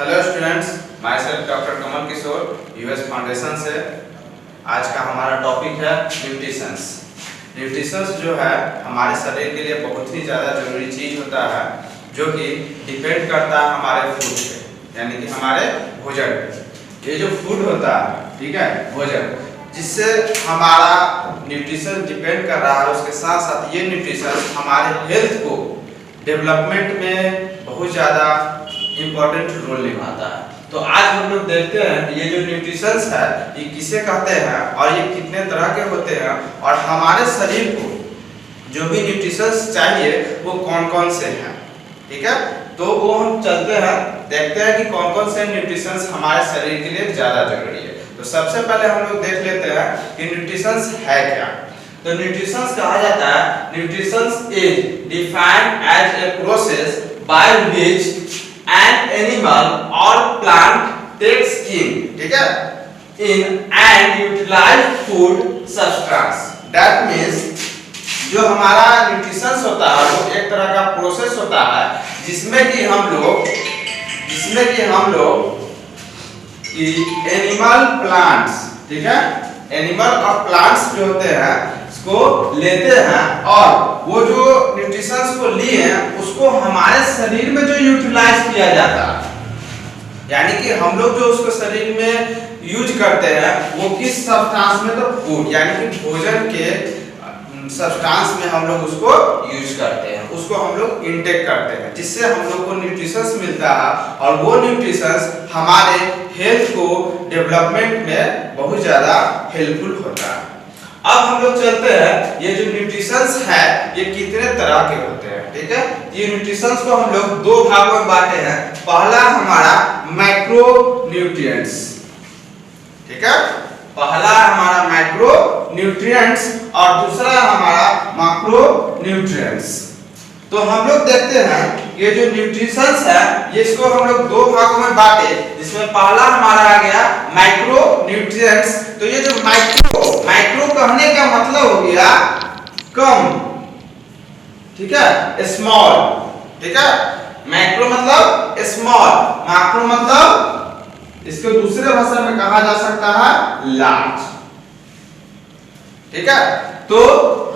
Hello students, myself doctor Kamal Kishore US foundation से। आज का हमारा टॉपिक है न्यूट्रिशंस। न्यूट्रिशंस जो है हमारे शरीर के लिए बहुत ही ज़्यादा जरूरी चीज़ होता है, जो कि डिपेंड करता है हमारे फूड पे, यानी कि हमारे भोजन पे। ये जो फूड होता है, ठीक है, भोजन जिससे हमारा न्यूट्रिशन डिपेंड कर रहा है, उसके साथ साथ ये न्यूट्रिशन हमारे हेल्थ को डेवलपमेंट में बहुत ज़्यादा इम्पोर्टेंट रोल निभाता है। तो आज हम लोग देखते हैं ये जो न्यूट्रिशंस है ये किसे कहते हैं और ये कितने तरह के होते हैं, और हमारे शरीर को जो भी न्यूट्रिशंस चाहिए वो कौन कौन से हैं। ठीक है, तो वो हम चलते हैं, देखते हैं कि कौन कौन से न्यूट्रिशंस हमारे शरीर के लिए ज़्यादा जरूरी है। तो सबसे पहले हम लोग देख लेते हैं कि न्यूट्रिशंस है क्या। तो न्यूट्रिशंस कहा जाता है, nutritions is defined as a process by which an animal or plant takes in, ठीक है, in and utilize food substance. That means जो हमारा न्यूट्रिशंस होता है वो एक तरह का प्रोसेस होता है जिसमें कि हम लोग एनिमल प्लांट्स, ठीक है, एनिमल और प्लांट्स जो होते हैं को लेते हैं, और वो जो न्यूट्रिशंस को लिए हैं उसको हमारे शरीर में जो यूटिलाइज किया जाता है, यानी कि हम लोग जो उसको शरीर में यूज करते हैं वो किस सब्सटेंस में, तो फूड यानी कि भोजन के सब्सटेंस में हम लोग उसको यूज करते हैं, उसको हम लोग इनटेक करते हैं, जिससे हम लोग को न्यूट्रिशंस मिलता है, और वो न्यूट्रिशंस हमारे हेल्थ को डेवलपमेंट में बहुत ज़्यादा हेल्पफुल होता है। अब हम लोग चलते हैं, ये जो न्यूट्रिशंस है ये कितने तरह के होते हैं। ठीक है, ये न्यूट्रिशंस को हम लोग दो भागों में बांटे हैं। पहला हमारा मैक्रो न्यूट्रिएंट्स, ठीक है, पहला हमारा मैक्रो न्यूट्रिएंट्स और दूसरा हमारा मैक्रो न्यूट्रिएंट्स। तो हम लोग देखते हैं ये जो न्यूट्रिशंस है ये इसको हम लोग दो भागों में बांटे, जिसमें पहला हमारा आ गया माइक्रो न्यूट्रिएंट्स। तो ये जो माइक्रो कहने का मतलब हो गया कम, ठीक है, स्मॉल, ठीक है, माइक्रो मतलब स्मॉल, मैक्रो मतलब इसको दूसरे भाषा में कहा जा सकता है लार्ज। ठीक है, तो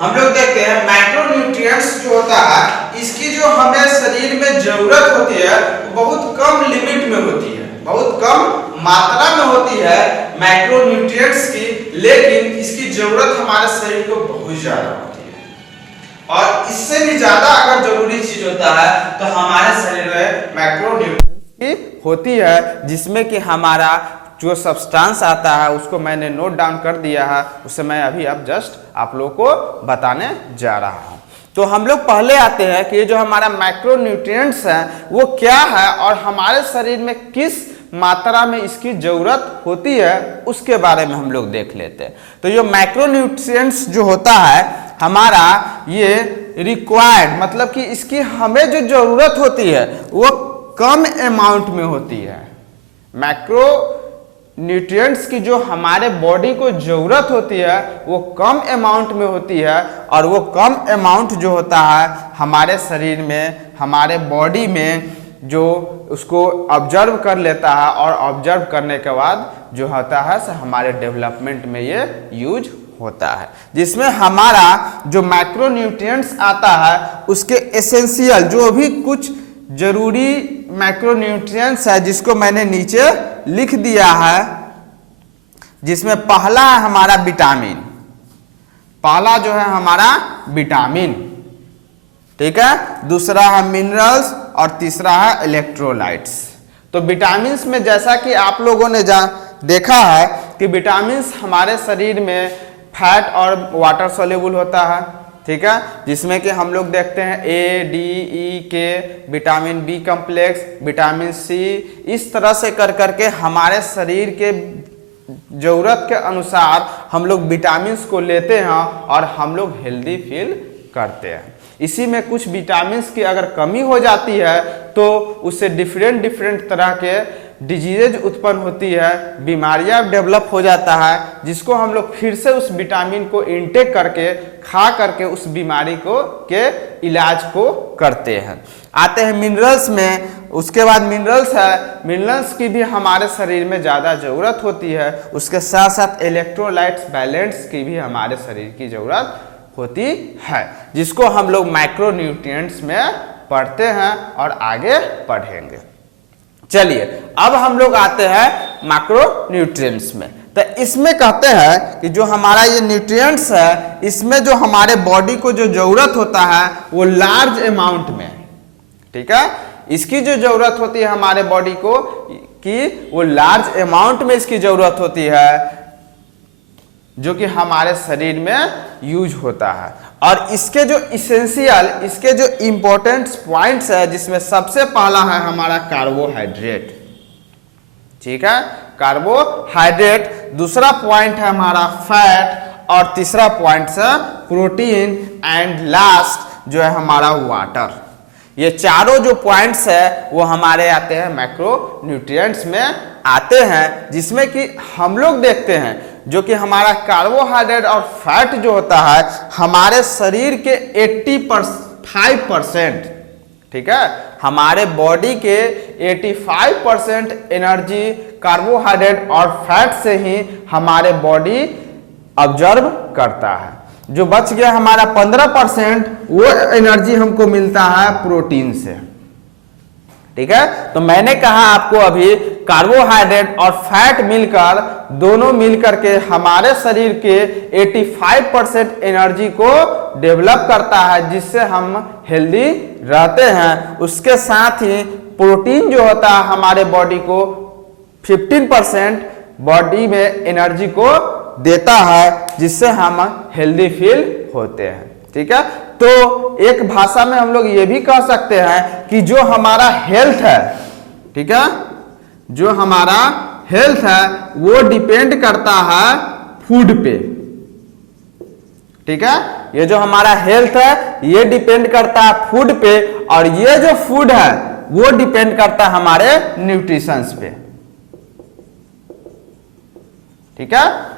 हम लोग देखते हैं मैक्रोन्यूट्रिएंट्स जो होता है इसकी जो हमें शरीर में जरूरत होती है वो बहुत कम लिमिट में होती है, बहुत कम मात्रा में होती है मैक्रोन्यूट्रिएंट्स की, लेकिन इसकी जरूरत हमारे शरीर को बहुत ज्यादा होती है, और इससे भी ज्यादा अगर जरूरी चीज होता है तो हमारे शरीर में मैक्रोन्यूट्रिएंट्स की होती है, जिसमें कि हमारा जो सब्सटेंस आता है उसको मैंने नोट डाउन कर दिया है, उसे मैं अभी अब जस्ट आप लोगों को बताने जा रहा हूं। तो हम लोग पहले आते हैं कि जो हमारा मैक्रोन्यूट्रिएंट्स है वो क्या है और हमारे शरीर में किस मात्रा में इसकी जरूरत होती है उसके बारे में हम लोग देख लेते हैं। तो जो मैक्रोन्यूट्रिएंट्स जो होता है हमारा ये रिक्वायर्ड, मतलब कि इसकी हमें जो जरूरत होती है वो कम अमाउंट में होती है। मैक्रो न्यूट्रिएंट्स की जो हमारे बॉडी को जरूरत होती है वो कम अमाउंट में होती है, और वो कम अमाउंट जो होता है हमारे शरीर में, हमारे बॉडी में जो उसको ऑब्जर्व कर लेता है, और ऑब्जर्व करने के बाद जो होता है हमारे डेवलपमेंट में ये यूज होता है, जिसमें हमारा जो मैक्रोन्यूट्रिएंट्स आता है उसके एसेंशियल जो भी कुछ जरूरी मैक्रोन्यूट्रिएंट्स है जिसको मैंने नीचे लिख दिया है, जिसमें पहला है हमारा विटामिन, पहला जो है हमारा विटामिन, ठीक है, दूसरा है मिनरल्स और तीसरा है इलेक्ट्रोलाइट्स। तो विटामिन्स में जैसा कि आप लोगों ने देखा है कि विटामिन्स हमारे शरीर में फैट और वाटर सोल्यूबल होता है, ठीक है, जिसमें कि हम लोग देखते हैं ए, D, E, K, vitamin B complex, vitamin C, इस तरह से कर करके हमारे शरीर के जरूरत के अनुसार हम लोग विटामिन्स को लेते हैं और हम लोग हेल्दी फील करते हैं। इसी में कुछ विटामिन्स की अगर कमी हो जाती है तो उससे डिफरेंट तरह के डिजीजेज उत्पन्न होती है, बीमारियां डेवलप हो जाता है, जिसको हम लोग फिर से उस विटामिन को इनटेक करके खा करके उस बीमारी को के इलाज को करते हैं। आते हैं मिनरल्स में। उसके बाद मिनरल्स है, मिनरल्स की भी हमारे शरीर में ज़्यादा ज़रूरत होती है। उसके साथ साथ इलेक्ट्रोलाइट्स बैलेंस की भी हमारे शरीर की ज़रूरत होती है, जिसको हम लोग माइक्रो न्यूट्रिएंट्स में पढ़ते हैं और आगे पढ़ेंगे। चलिए अब हम लोग आते हैं मैक्रो न्यूट्रिएंट्स में। तो इसमें कहते हैं कि जो हमारा ये न्यूट्रिएंट्स है, इसमें जो हमारे बॉडी को जो जरूरत होता है वो लार्ज अमाउंट में, ठीक है, इसकी जो जरूरत होती है हमारे बॉडी को कि वो लार्ज अमाउंट में इसकी जरूरत होती है, जो कि हमारे शरीर में यूज होता है। और इसके जो इसेंशियल, इसके जो इंपॉर्टेंट पॉइंट्स है, जिसमें सबसे पहला है हमारा कार्बोहाइड्रेट, ठीक है, कार्बोहाइड्रेट। दूसरा पॉइंट है हमारा फैट और तीसरा पॉइंट है प्रोटीन एंड लास्ट जो है हमारा वाटर। ये चारों जो पॉइंट्स है वो हमारे आते हैं मैक्रो न्यूट्रिएंट्स में आते हैं, जिसमें कि हम लोग देखते हैं जो कि हमारा कार्बोहाइड्रेट और फैट जो होता है हमारे शरीर के 85%, ठीक है, हमारे बॉडी के 85% एनर्जी कार्बोहाइड्रेट और फैट से ही हमारे बॉडी ऑब्जर्व करता है। जो बच गया हमारा 15% वो एनर्जी हमको मिलता है प्रोटीन से, ठीक है। तो मैंने कहा आपको अभी कार्बोहाइड्रेट और फैट मिलकर, दोनों मिलकर के हमारे शरीर के 85% एनर्जी को डेवलप करता है, जिससे हम हेल्दी रहते हैं। उसके साथ ही प्रोटीन जो होता है हमारे बॉडी को 15% बॉडी में एनर्जी को देता है, जिससे हम हेल्दी फील होते हैं, ठीक है। तो एक भाषा में हम लोग ये भी कह सकते हैं कि जो हमारा हेल्थ है, ठीक है, जो हमारा हेल्थ है वो डिपेंड करता है फूड पे, ठीक है। ये जो हमारा हेल्थ है ये डिपेंड करता है फूड पे, और ये जो फूड है वो डिपेंड करता है हमारे न्यूट्रिशंस पे, ठीक है,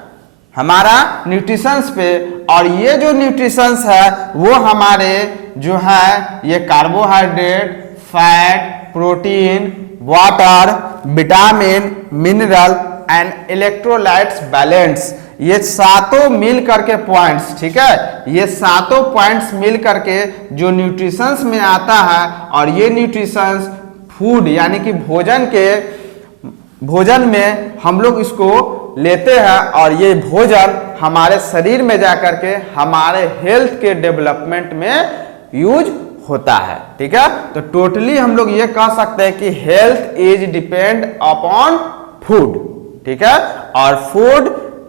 हमारा न्यूट्रिशंस पे। और ये जो न्यूट्रिशंस है वो हमारे जो है ये carbohydrate, fat, protein, water, vitamin, mineral and electrolytes balance, ये सातों मिल करके पॉइंट्स, ठीक है, ये सातों पॉइंट्स मिल करके जो न्यूट्रिशंस में आता है। और ये न्यूट्रिशंस फूड यानी कि भोजन में हम लोग इसको लेते हैं, और ये भोजन हमारे शरीर में जाकर के हमारे हेल्थ के डेवलपमेंट में यूज होता है, ठीक है। तो टोटली हम लोग ये कह सकते हैं कि health is depend upon food, ठीक है, और फूड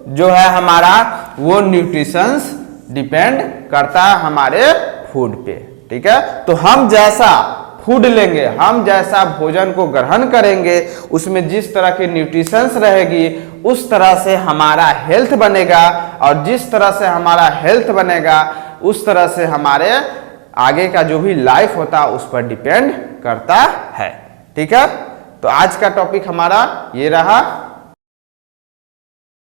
जो है हमारा वो न्यूट्रिशंस डिपेंड करता है हमारे फूड पे, ठीक है। तो हम जैसा फूड लेंगे, हम जैसा भोजन को ग्रहण करेंगे, उसमें जिस तरह की न्यूट्रिशंस रहेगी उस तरह से हमारा हेल्थ बनेगा, और जिस तरह से हमारा हेल्थ बनेगा उस तरह से हमारे आगे का जो भी लाइफ होता है उस पर डिपेंड करता है, ठीक है। तो आज का टॉपिक हमारा ये रहा।